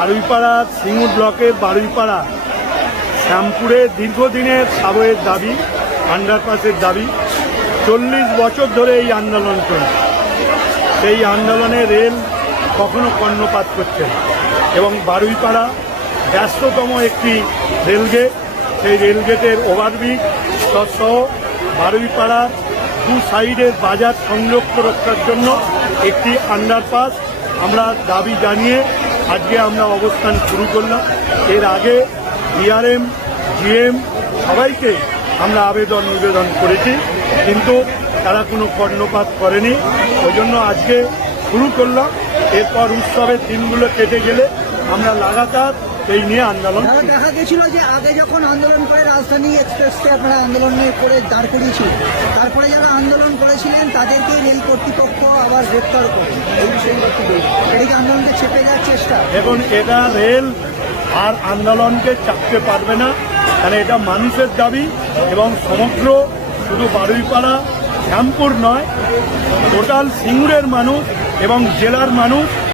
বারুইপাড়া, সিঙ্গুর ব্লকের বারুইপাড়া, শ্যামপুরে দীর্ঘদিনের সাবয়ের দাবি, আন্ডারপাসের দাবি, চল্লিশ বছর ধরে এই আন্দোলন চলছে। সেই আন্দোলনে রেল কখনো কর্ণপাত করছে এবং বারুইপাড়া ব্যস্ততম একটি রেলগেট। সেই রেলগেটের ওভারব্রিজ সহ বারুইপাড়ার দু সাইডের বাজার সংযুক্ত রক্ষার জন্য একটি আন্ডারপাস। আমরা দাবি জানিয়ে আজকে আমরা অবস্থান শুরু করলাম। এর আগে ডিআরএম জিএম সবাইকে আমরা আবেদন নিবেদন করেছি কিন্তু তারা কোনো কর্ণপাত করেনি। ওই জন্য আজকে শুরু করলাম। এরপর উৎসবের দিনগুলো কেটে গেলে আমরা লাগাতার এই নিয়ে আন্দোলন দেখা গেছিল যে আগে যখন আন্দোলন করে রাজধানী এক্সপ্রেসকে আপনারা আন্দোলন করে দাঁড় করিয়েছিলেন তারপরে যারা আন্দোলন করেছিলেন তাদেরকে রেল কর্তৃপক্ষ আবার গ্রেপ্তার করে। এই বিষয়ে এখন এটা রেল আর আন্দোলনকে চাপতে পারবে না। কারণ এটা মানুষের দাবি এবং সমগ্র শুধু বারুইপাড়া, শ্যামপুর নয়, টোটাল সিঙ্গুরের মানুষ এবং জেলার মানুষ।